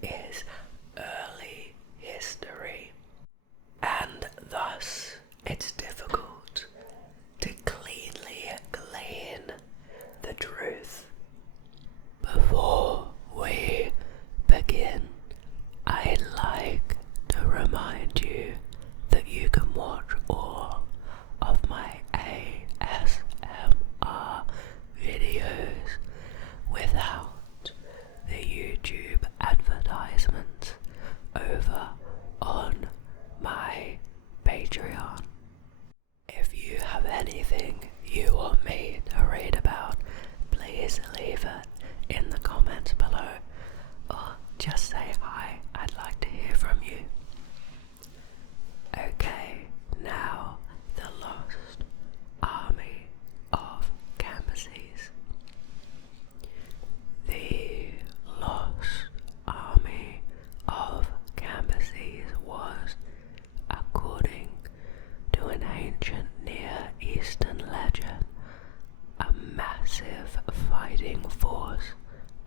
This is early history, and thus it's difficult to cleanly glean the truth. Before we begin, I'd like to remind you that you can watch all of my ASMR videos without the YouTube advertisements over on my Patreon. If you have anything you want me to read about, please leave it in the comments below, or just say hi. I'd like to hear from you. Okay, now the lost army of Cambyses. The lost army of Cambyses was, according to an ancient Near Eastern legend, a massive fighting force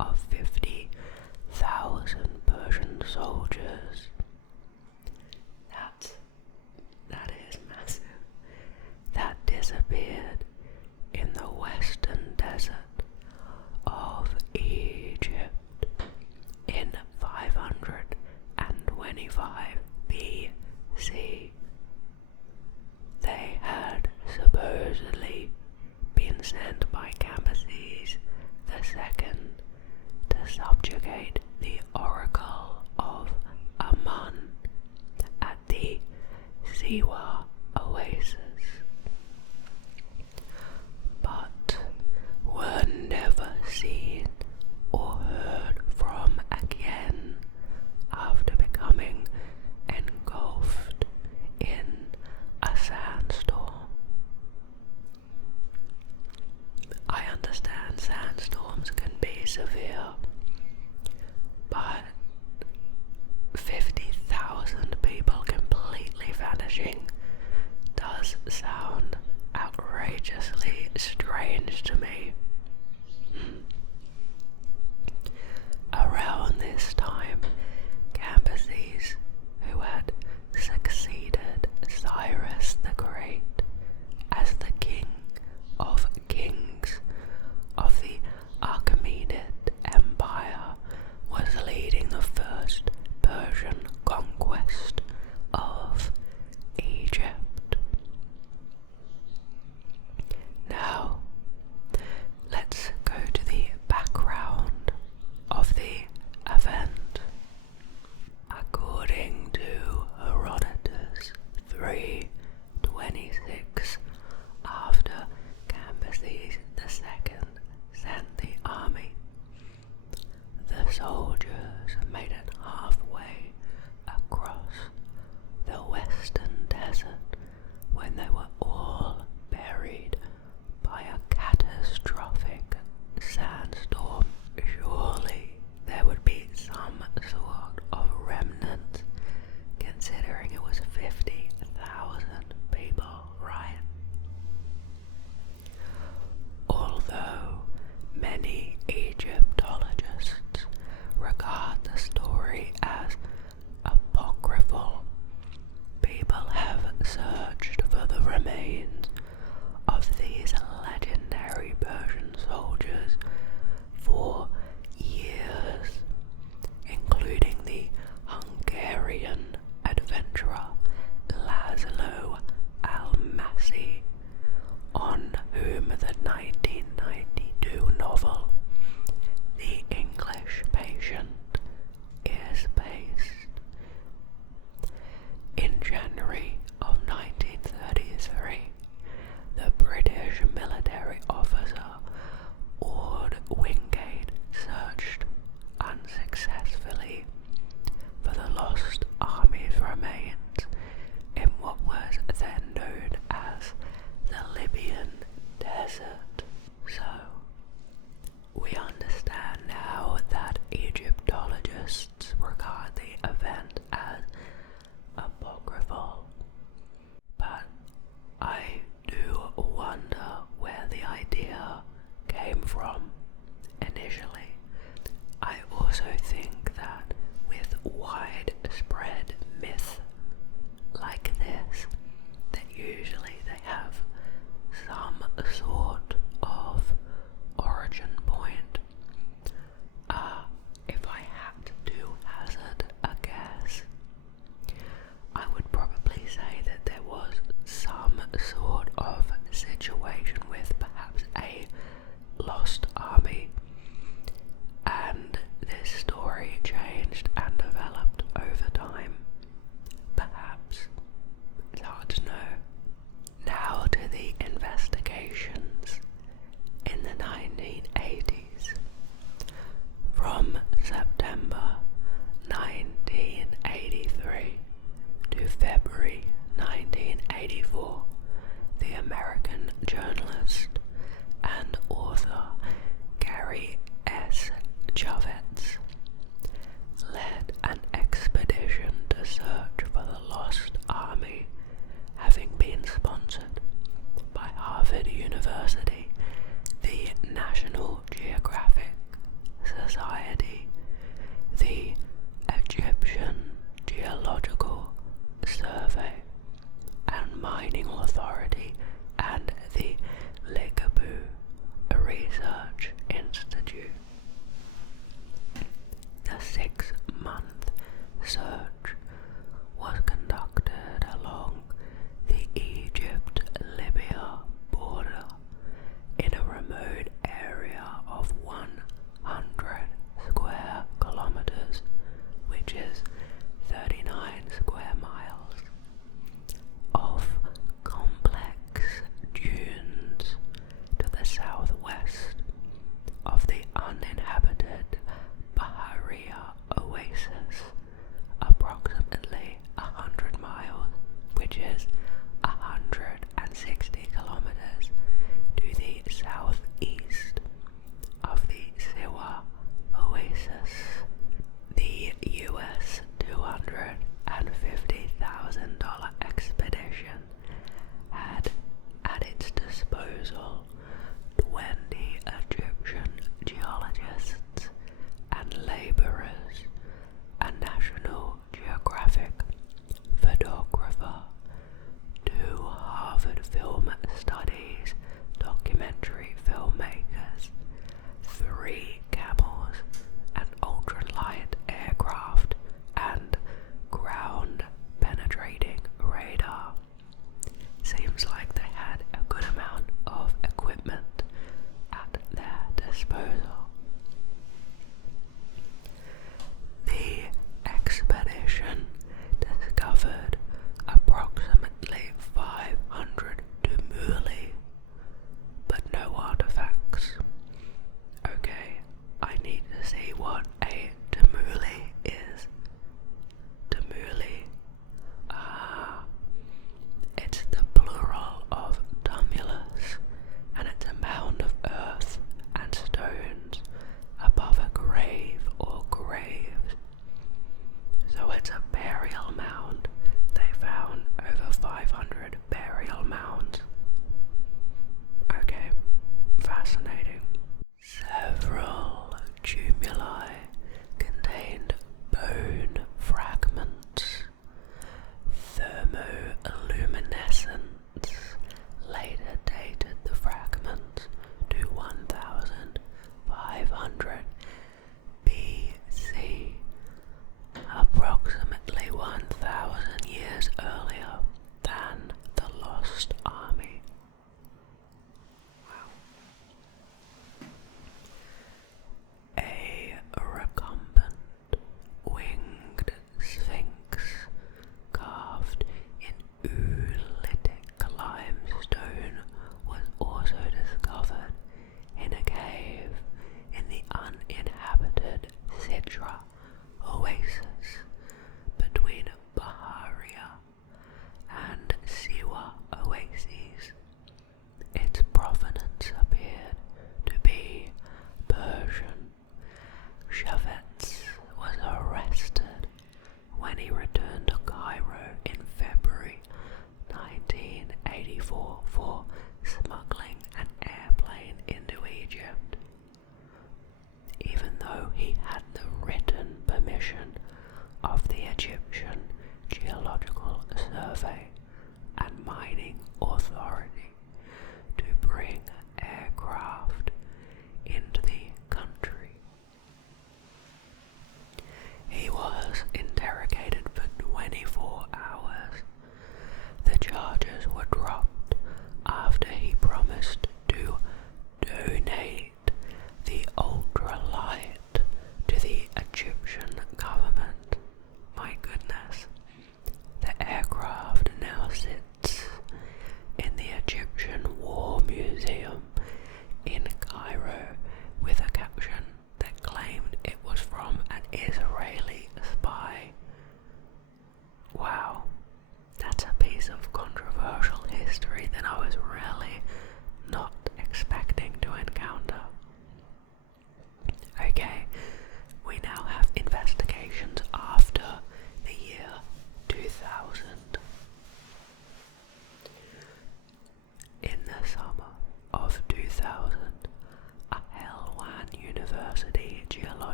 of 50,000 Persian soldiers. That is massive. That disappeared in the western desert of Egypt in 525 BC. They had supposedly been sent by Cambyses II to subjugate the oracle of Amun at the Siwa oasis, but were never seen or heard from again after becoming engulfed in a sandstorm. I understand sandstorms can be severe, but 50,000 people completely vanishing does sound outrageously strange to me. Around this time, Cambyses, who had succeeded Cyrus the Great as the king of kings of the Achaemenid Empire, was leading the first Persian conquest of Egypt. Now, let's go to the background of the event. According to Herodotus 326, after Cambyses II sent the army, the soldiers made it halfway across the western desert when they were all buried by a catastrophic sandstorm. Surely there would be some sort of remnant, considering it was 50,000 people, right? Although many Egyptologists regard the story as apocryphal, people have searched for the remains of these legendary Persian soldiers for years, including the Hungarian adventurer Laszlo Almasi, on whom the 1992 novel The English Patient is based. In January of 1933, the British military officer Ord Wingate searched unsuccessfully for the lost army's remains in what was then known as the Libyan Desert. So, we understand now that Egyptologists regard the event as apocryphal, but I do wonder where the idea came from initially. I also think that 6-month search was conducted along the Egypt-Libya border in a remote area of 100 square kilometers, which is 39 square miles, of complex dunes to the southwest of the uninhabited Bahariya oasis, approximately 100 miles, which is 160 kilometers to the southeast of the Siwa oasis. The US $250,000 expedition had at its disposal 20 Egyptian geologists and laborers, a National Geographic photographer, 2 Harvard Film Studies documentary filmmakers, 3 camels, an ultralight aircraft, and ground-penetrating radar. Seems like they had a good amount of equipment at their disposal. The expedition discovered approximately 500 tumuli, but no artifacts. Okay, I need to see what a tumuli is. Tumuli. It's the plural of tumulus, and it's a mound of earth and stones above a grave or graves. So it's a burial mound. They found over 500 burial mounds. Okay, fascinating. Several tumuli contained bone fragments. Thermoluminescence later dated the fragments to 1500 BC, approximately 1000 years earlier than the Lost Army. Wow. A recumbent winged sphinx carved in oolitic limestone was also discovered in a cave in the uninhabited Sidra oasis between Baharia and Siwa oases. Its provenance appeared to be Persian. Chavetz was arrested when he returned to Cairo in February 1984 for smuggling an airplane into Egypt. Even though he had the written permission of the Egyptian Geological Survey and Mining Authority to bring aircraft into the country. He was interrogated for 24 hours. The charges were dropped after he promised to donate the ultralight to the Egyptian government. My goodness. The aircraft now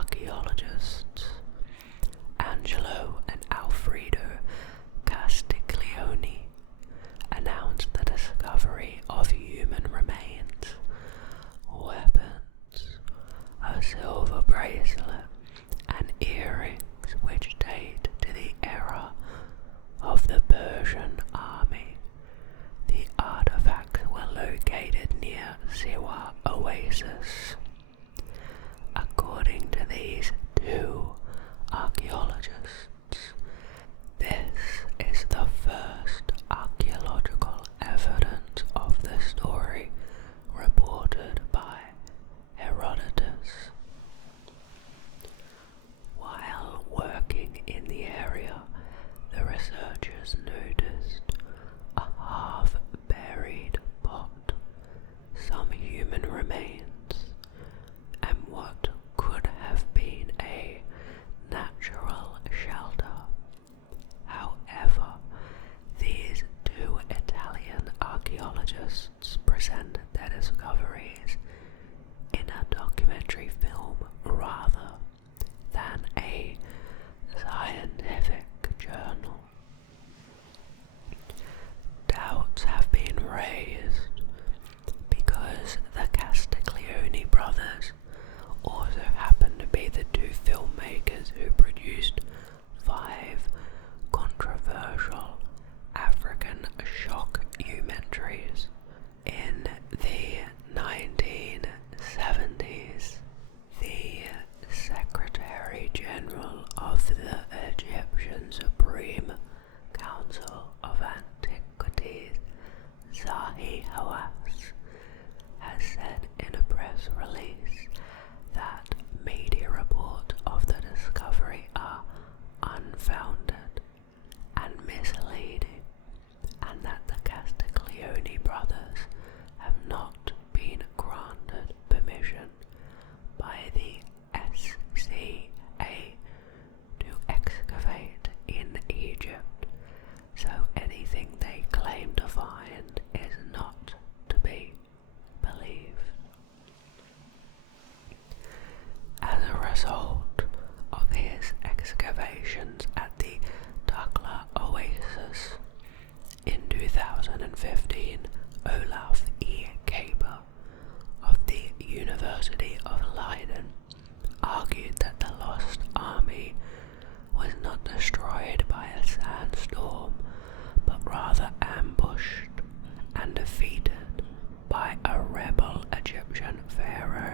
archaeologists, Angelo and Alfredo Castiglione, announced the discovery of human remains, weapons, a silver bracelet, and earrings which date to the era of the Persian army. The artifacts were located near Siwa Oasis. According to these two archaeologists, this is the first archaeological evidence of the story reported by Herodotus. While working in the area, the researchers noticed a half-buried pot, some human remains, and what could have been a natural shelter. However, these two Italian archaeologists presented their discoveries in a documentary film rather than a scientific journal. Doubts have been raised because the Castiglione brothers also happen to be the two filmmakers who produced 5 controversial African shock documentaries in the 1970s. The Secretary General of the Egyptian Supreme Council of Antiquities, Zahi Hawass, has said in a press release that media reports of the discovery are unfounded and misleading, and that the Castiglione brothers have not been granted permission by the SCA to excavate in Egypt, so anything they claim to find is not to be believed. As a result of his excavations at the Dakhla Oasis in 2015, Olaf E. Kaper of the University of Leiden argued that the lost army was not destroyed by a sandstorm, but rather ambushed and defeated by a rebel Egyptian pharaoh